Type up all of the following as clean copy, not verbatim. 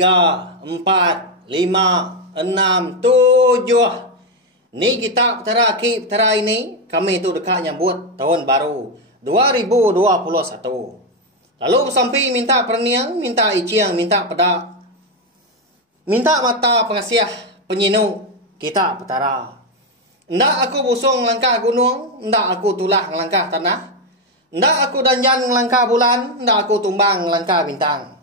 3, 4, 5, 6, 7. Ni kita petara ini kami tu dekat nyambut tahun baru 2021. Lalu sampai minta perniang, minta iciang, minta pedak, minta mata pengasih penyinu kita petara. Ndak aku busung langkah gunung, ndak aku tulah langkah tanah, ndak aku danjan langkah bulan, ndak aku tumbang langkah bintang.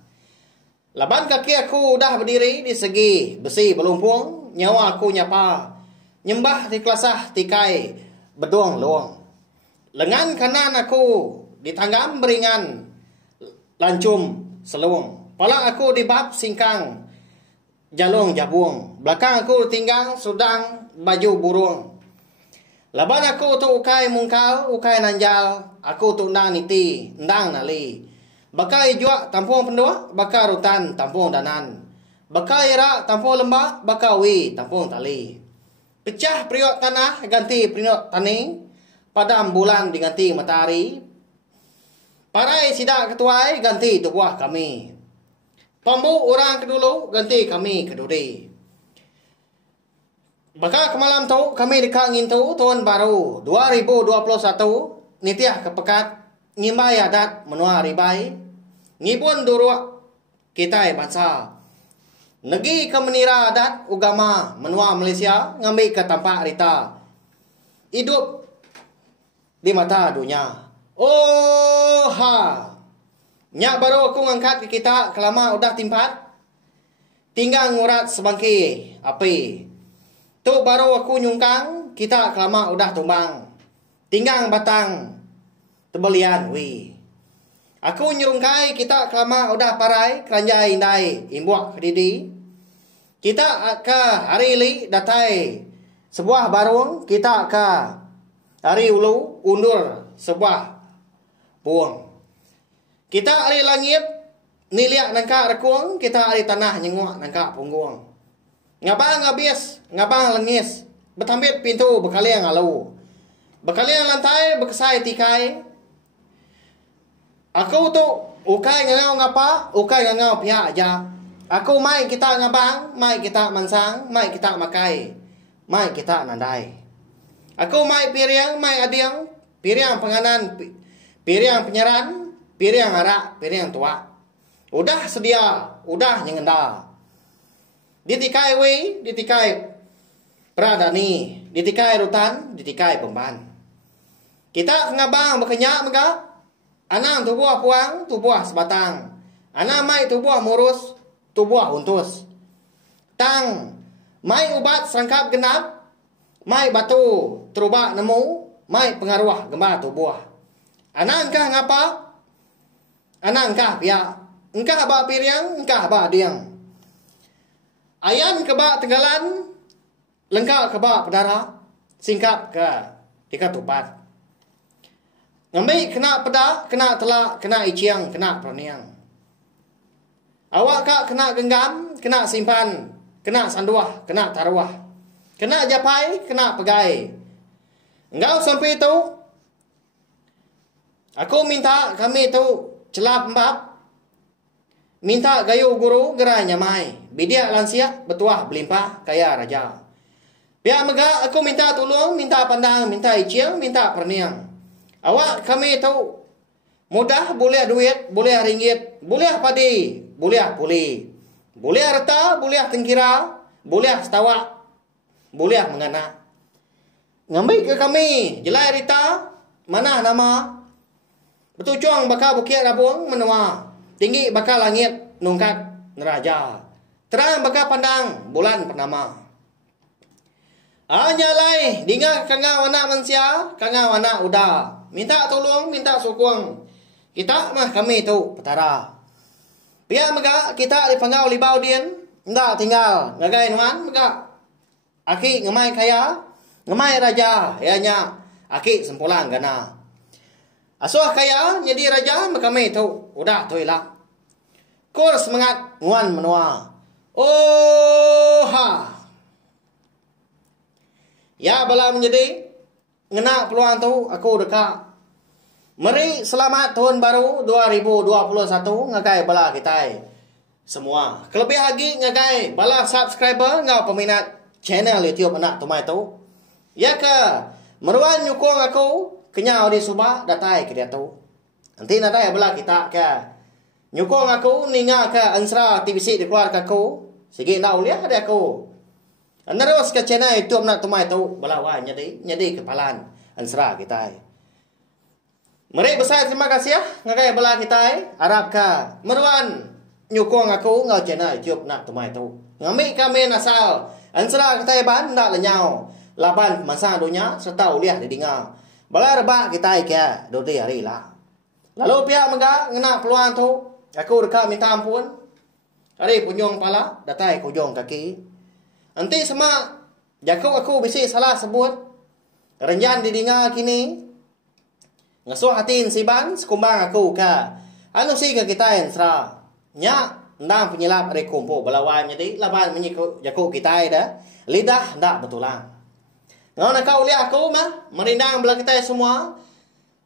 Laban kaki aku dah berdiri di segi besi belumpung, nyawa aku nyapa, nyembah di kelasah tikai beduang luang. Lengan kanan aku ditanggam beringan, lancum selung. Pala aku di bab singkang, jalung jabung. Belakang aku tinggang sudang baju burung. Laban aku tu ukai mungkal, ukai nanjal, aku tu ndang niti, ndang nali. Bakai juak tampung pendua, bakar rutan tampung danan. Bakai rak tampung lembah, bakawi tampung tali. Pecah periuk tanah ganti periuk tani, padam bulan diganti matahari. Parai sidak ketuai ganti tubuh kami. Pambu orang kedulu ganti kami keduri. Maka kemalam tu kami dekat ngin tu tahun baru 2021 nitiah kepekat ngimbai adat menua ribai ngibun duruk kita bangsa. Negi ke menira adat agama menua Malaysia ngambil ke tampak rita. Hidup di mata dunia. Oh ha. Nyak baru aku ngangkat ke kita kelama udah timpat. Tinggal ngurat sebangki api. Tu baru aku nyungkang kita kelama udah tumbang. Tinggal batang tebelian wi. Aku nyurungkai kita kelama udah parai keranjai indai imbuak kedidi. Kita ke hari li datai sebuah barung, kita ke hari ulu undur sebuah buang. Kita hari langit niliak nangka rekung, kita hari tanah nyenguk nangka punggung. Ngabang ngabis, ngabang lengis, betambit pintu bekaliang alu. Bekaliang lantai bekesai tikai. Aku tu ukai ngangau ngapa, ukai ngangau pihak aja. Aku mai kita ngabang, mai kita mansang, mai kita makai, mai kita nandai. Aku mai piriang, mai adiang, piriang penganan, piriang penyaran, piriang arak, piriang tua. Udah sedia, udah nyengendal. Ditikai wi, ditikai pradani, ditikai rutan, ditikai pemban. Kita ngabang berkenyak mega, anang tubuh puang, tubuh sebatang. Anang mai tubuh murus, tubuh untus. Tang, mai ubat sangkap genap, mai batu terubak nemu, mai pengaruh gemar tubuh. Anang kah ngapa? Anang kah pihak? Engkah ba piriang, engkah ba diang. Ayan kebak tenggalan, lengkap kebak pedara, singkap ke tiga tupat. Ngambil kena pedak, kena telak, kena iciang, kena perniang. Awak kak kena genggam, kena simpan, kena sanduah, kena taruah. Kena japai, kena pegai. Engkau sampai itu, aku minta kami itu celap mbap. Minta gayu guru gerai nyamai. Bidia lansia betuah belimpah kaya raja. Pihak mega aku minta tolong, minta pandang, minta iciang, minta perniang. Awak kami itu mudah boleh duit, boleh ringgit, boleh padi, boleh puli, boleh harta, boleh tengkira, boleh setawak, boleh mengana. Ngambil ke kami, jelai rita, mana nama? Betucung bakal bukit rabung menua. Tinggi bakal langit nungkat neraja. Terang bakal pandang bulan pernama. Anyalai dinga kangau anak manusia, kangau anak uda. Minta tolong, minta sokong. Kita mah kami tu petara. Pihak mega kita dipangau libau dien, ndak tinggal ngagai nuan mega. Aki ngemai kaya, ngemai raja, ianya aki sempulang gana. Asuh kaya jadi raja kami tu udah toilah. Kur semangat nguan menua. Oh ha. Ya bala menjadi ngena peluang tu aku dekat. Mari selamat tahun baru 2021 ngagai bala kita. semua. Kelebih lagi ngagai bala subscriber ngau peminat channel YouTube anak tumai tu. Ya ke meruan nyukung aku kenyau di subah datai ke dia tu. Nanti nadai bala kita ke nyukung aku ninga ke ansra TVC dikeluar ke aku. Sigi nak uliah dia aku. Nerus ke channel YouTube anak tumai tu bala wah nyadi kepalan ansra kita. Mari besar terima kasih ya ngagai bala kita harap ka meruan nyukung aku ngau channel YouTube nak tumai tu. Ngami kami asal ansra kita ban nak lenyau laban masa dunia serta uliah di dengar. Bala rebak kita ke dodi hari lah. Lalu pihak mengga ngena peluang tu aku dekat minta ampun. Hari punyong pala datai kujong kaki. Nanti semak jakau aku bisi salah sebut. Renjan di dengar kini. Ngasuh hatin si ban sekumbang aku ka. Anu si ke kita yang serah. Nya ndang penyelap ada kumpul balawan jadi laban menyiku jaku kita dah. Lidah ndak betulang. Ngau nak kau lihat aku mah merindang belah kita semua.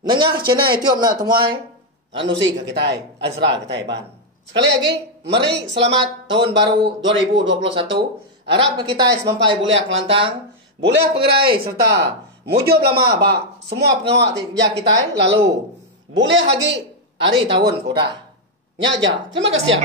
Nengah channel YouTube nak temuai. Anu si ke kita ansra kita ban. Sekali lagi mari selamat tahun baru 2021. Harap ke kita sampai boleh kelantang, boleh pengerai serta mujub lama ba semua pengawak kerja kita lalu boleh lagi hari tahun kodah. Nya aja. Terima kasih.